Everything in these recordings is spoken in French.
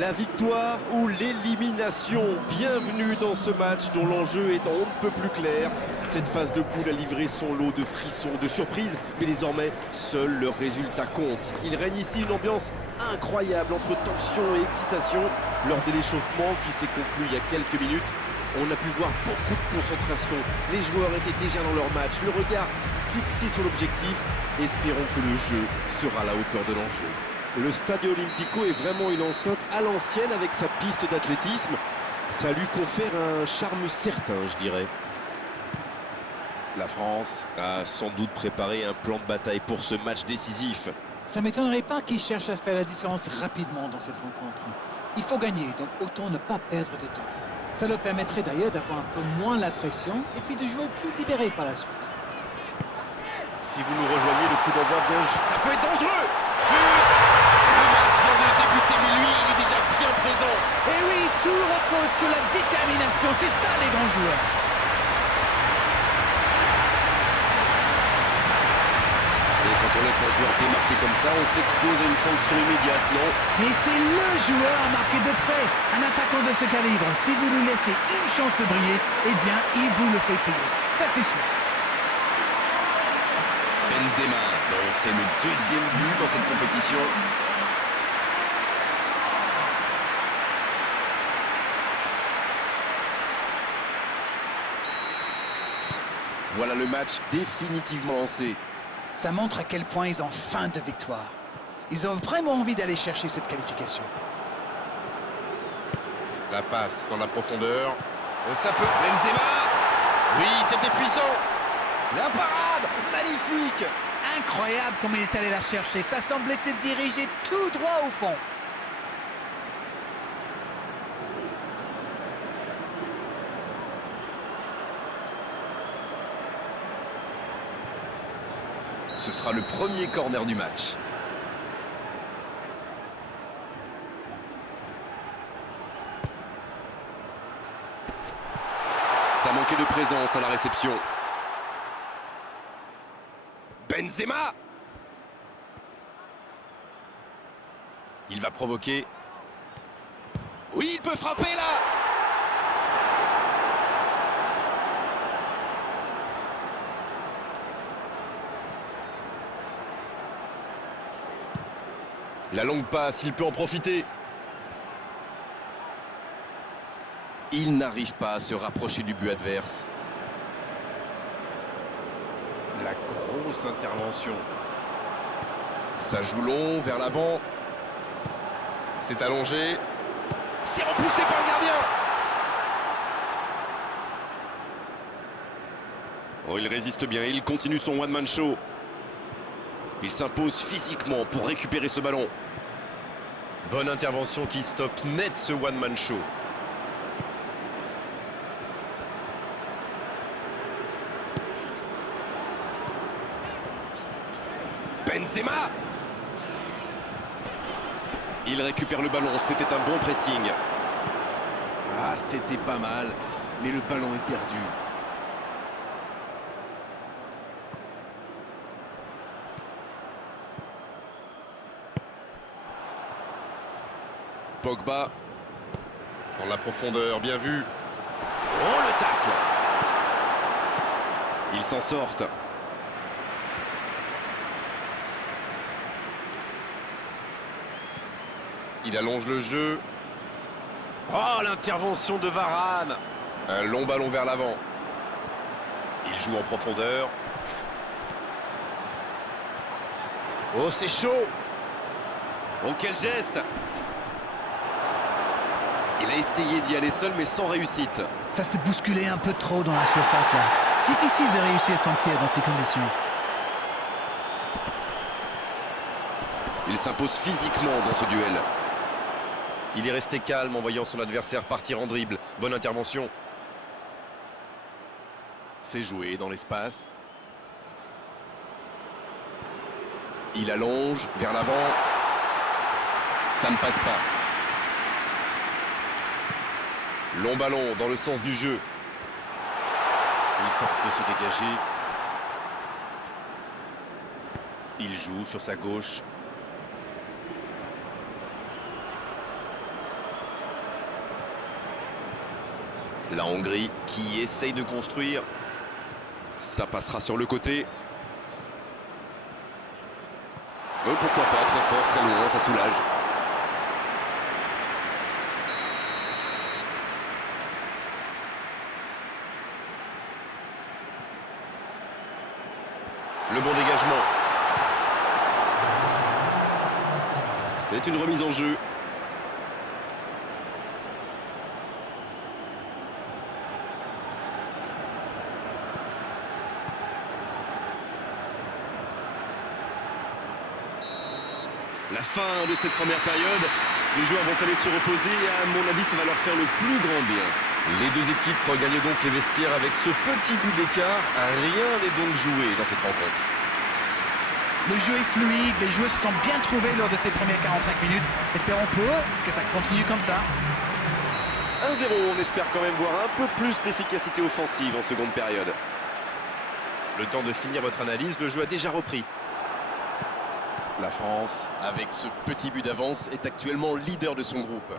La victoire ou l'élimination. Bienvenue dans ce match dont l'enjeu est on ne peut plus clair. Cette phase de poule a livré son lot de frissons, de surprises, mais désormais, seul le résultat compte. Il règne ici une ambiance incroyable entre tension et excitation. Lors de l'échauffement qui s'est conclu il y a quelques minutes, on a pu voir beaucoup de concentration. Les joueurs étaient déjà dans leur match, le regard fixé sur l'objectif. Espérons que le jeu sera à la hauteur de l'enjeu. Le Stadio Olimpico est vraiment une enceinte à l'ancienne avec sa piste d'athlétisme. Ça lui confère un charme certain, je dirais. La France a sans doute préparé un plan de bataille pour ce match décisif. Ça ne m'étonnerait pas qu'il cherche à faire la différence rapidement dans cette rencontre. Il faut gagner, donc autant ne pas perdre de temps. Ça leur permettrait d'ailleurs d'avoir un peu moins la pression et puis de jouer plus libéré par la suite. Si vous nous rejoignez, le coup d'envoi vient... Ça peut être dangereux. Le match vient de débuter, mais lui, il est déjà bien présent. Et oui, tout repose sur la détermination, c'est ça les grands joueurs. Et quand on laisse un joueur démarqué comme ça, on s'expose à une sanction immédiate, non? Mais c'est le joueur à marquer de près. Un attaquant de ce calibre, si vous lui laissez une chance de briller, eh bien, il vous le fait payer. Ça, c'est sûr. Benzema, bon, c'est le deuxième but dans cette compétition. Voilà le match définitivement lancé. Ça montre à quel point ils ont faim de victoire. Ils ont vraiment envie d'aller chercher cette qualification. La passe dans la profondeur. Ça peut... Benzema! Oui, c'était puissant! La parade! Magnifique! Incroyable comme il est allé la chercher. Ça semblait se diriger tout droit au fond. Ce sera le premier corner du match. Ça manquait de présence à la réception. Benzema! Il va provoquer. Oui, il peut frapper là! La longue passe, il peut en profiter. Il n'arrive pas à se rapprocher du but adverse. La grosse intervention. Ça joue long, vers l'avant. C'est allongé. C'est repoussé par le gardien. Oh, il résiste bien, il continue son one-man show. Il s'impose physiquement pour récupérer ce ballon. Bonne intervention qui stoppe net ce one-man show. Benzema! Il récupère le ballon, c'était un bon pressing. Ah, c'était pas mal, mais le ballon est perdu. Pogba, dans la profondeur, bien vu. Oh, le tacle! Ils s'en sortent. Il allonge le jeu. Oh, l'intervention de Varane! Un long ballon vers l'avant. Il joue en profondeur. Oh, c'est chaud! Oh, quel geste! Il a essayé d'y aller seul, mais sans réussite. Ça s'est bousculé un peu trop dans la surface là. Difficile de réussir son tir dans ces conditions. Il s'impose physiquement dans ce duel. Il est resté calme en voyant son adversaire partir en dribble. Bonne intervention. C'est joué dans l'espace. Il allonge vers l'avant. Ça ne passe pas. Long ballon dans le sens du jeu. Il tente de se dégager. Il joue sur sa gauche. La Hongrie qui essaye de construire. Ça passera sur le côté. Pourquoi pas, très fort, très loin, ça soulage. Le bon dégagement. C'est une remise en jeu. La fin de cette première période, les joueurs vont aller se reposer et à mon avis ça va leur faire le plus grand bien. Les deux équipes regagnent donc les vestiaires avec ce petit but d'écart. Rien n'est donc joué dans cette rencontre. Le jeu est fluide, les joueurs se sont bien trouvés lors de ces premières 45 minutes. Espérons pour eux que ça continue comme ça. 1-0, on espère quand même voir un peu plus d'efficacité offensive en seconde période. Le temps de finir votre analyse, le jeu a déjà repris. La France, avec ce petit but d'avance, est actuellement leader de son groupe.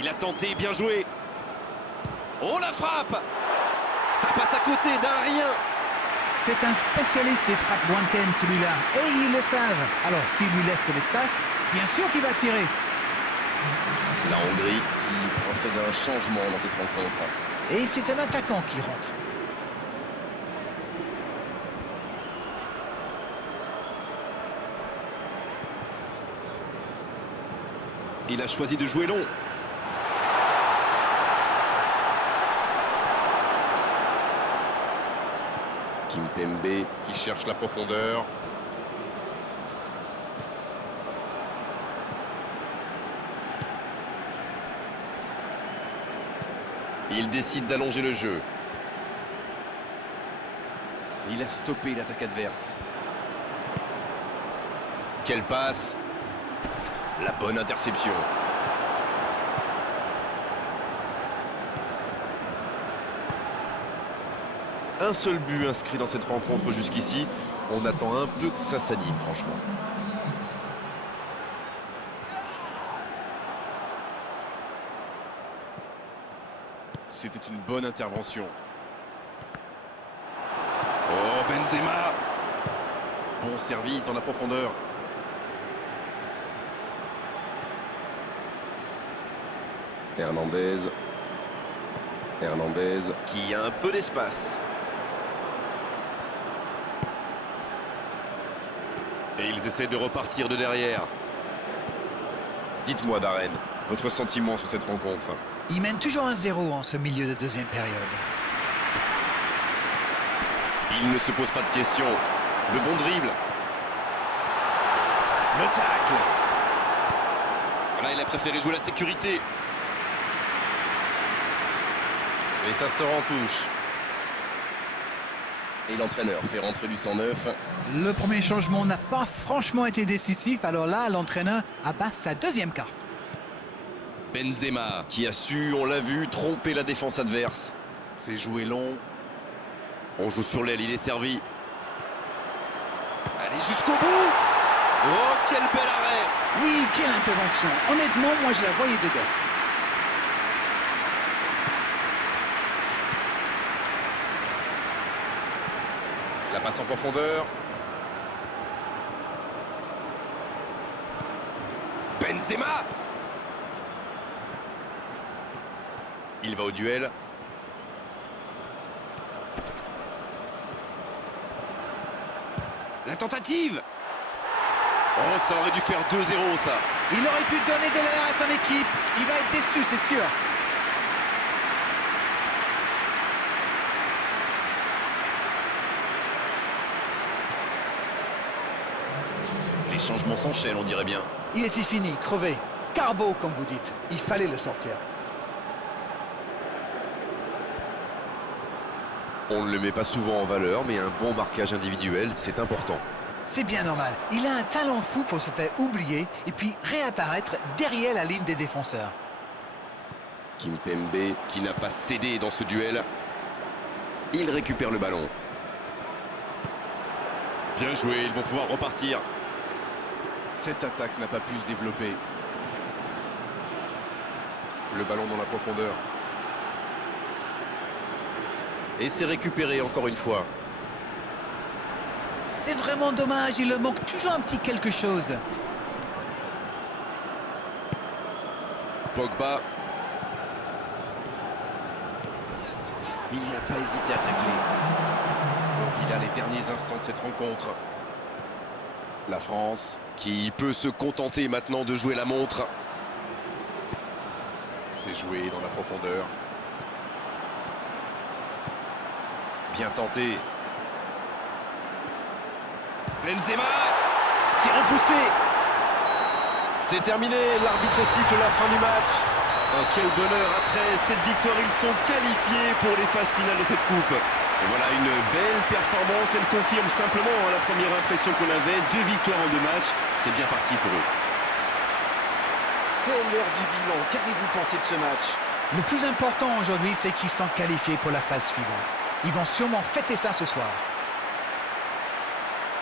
Il a tenté, bien joué. Oh la frappe! Ça passe à côté d'un rien. C'est un spécialiste des frappes lointaines celui-là, et ils le savent. Alors s'il lui laisse de l'espace, bien sûr qu'il va tirer. La Hongrie qui procède à un changement dans cette rencontre. Et c'est un attaquant qui rentre. Il a choisi de jouer long. Kimpembe qui cherche la profondeur. Il décide d'allonger le jeu. Il a stoppé l'attaque adverse. Quelle passe! La bonne interception. Un seul but inscrit dans cette rencontre jusqu'ici. On attend un peu que ça s'anime, franchement. C'était une bonne intervention. Oh, Benzema! Bon service dans la profondeur. Hernandez qui a un peu d'espace. Et ils essaient de repartir de derrière. Dites-moi, Darren, votre sentiment sur cette rencontre? Il mène toujours 1-0 en ce milieu de deuxième période. Il ne se pose pas de questions. Le bon dribble. Le tacle! Voilà, il a préféré jouer la sécurité. Et ça sort en touche. Et l'entraîneur fait rentrer du 109. Le premier changement n'a pas franchement été décisif, alors là, l'entraîneur abat sa deuxième carte. Benzema qui a su, on l'a vu, tromper la défense adverse. C'est joué long. On joue sur l'aile, il est servi. Allez jusqu'au bout! Oh, quel bel arrêt! Oui, quelle intervention. Honnêtement, moi, je la voyais dedans. La passe en profondeur. Benzema! Il va au duel. La tentative! Oh, ça aurait dû faire 2-0, ça. Il aurait pu donner de l'air à son équipe. Il va être déçu, c'est sûr. Les changements s'enchaînent, on dirait bien. Il était fini, crevé. Carbo, comme vous dites. Il fallait le sortir. On ne le met pas souvent en valeur, mais un bon marquage individuel, c'est important. C'est bien normal. Il a un talent fou pour se faire oublier et puis réapparaître derrière la ligne des défenseurs. Kimpembe qui n'a pas cédé dans ce duel. Il récupère le ballon. Bien joué, ils vont pouvoir repartir. Cette attaque n'a pas pu se développer. Le ballon dans la profondeur. Et c'est récupéré encore une fois. C'est vraiment dommage, il leur manque toujours un petit quelque chose. Pogba. Il n'a pas hésité à tacler. On vit là les derniers instants de cette rencontre. La France qui peut se contenter maintenant de jouer la montre. C'est joué dans la profondeur. Bien tenté. Benzema. C'est repoussé. C'est terminé, l'arbitre siffle la fin du match. Oh, quel bonheur, après cette victoire, ils sont qualifiés pour les phases finales de cette coupe. Et voilà une belle performance, elle confirme simplement la première impression qu'on avait, 2 victoires en 2 matchs, c'est bien parti pour eux. C'est l'heure du bilan, qu'avez-vous pensé de ce match? Le plus important aujourd'hui, c'est qu'ils sont qualifiés pour la phase suivante. Ils vont sûrement fêter ça ce soir.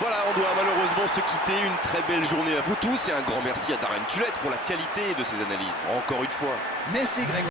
Voilà, on doit malheureusement se quitter. Une très belle journée à vous tous et un grand merci à Darren Tulette pour la qualité de ses analyses. Encore une fois. Merci Grégoire.